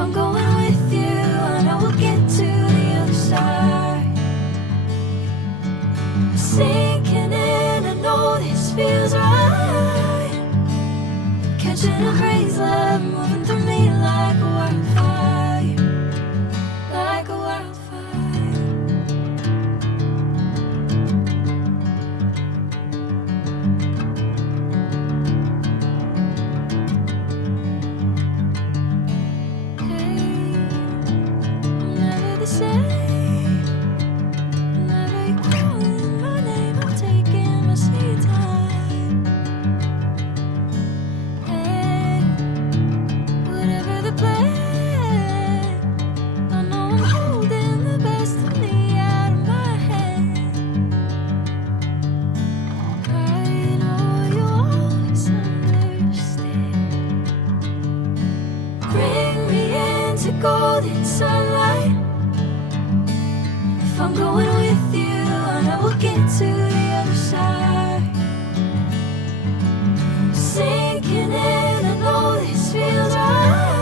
I'm going with you, I know we'll get to the other side. Sinking in, I know this feels right. Catching a crazy love, moving through me like a wildfire, like a wildfire. Hey, I'm never the same. Whenever you're calling my name, I'm taking my sweet time. Hey, whatever the plan, I know I'm holding the best of me out of my hand. I know you'll always understand. Bring me into golden sunlight. If I'm going with you, I know we'll get to the other side. Sinking in, I know this feels right.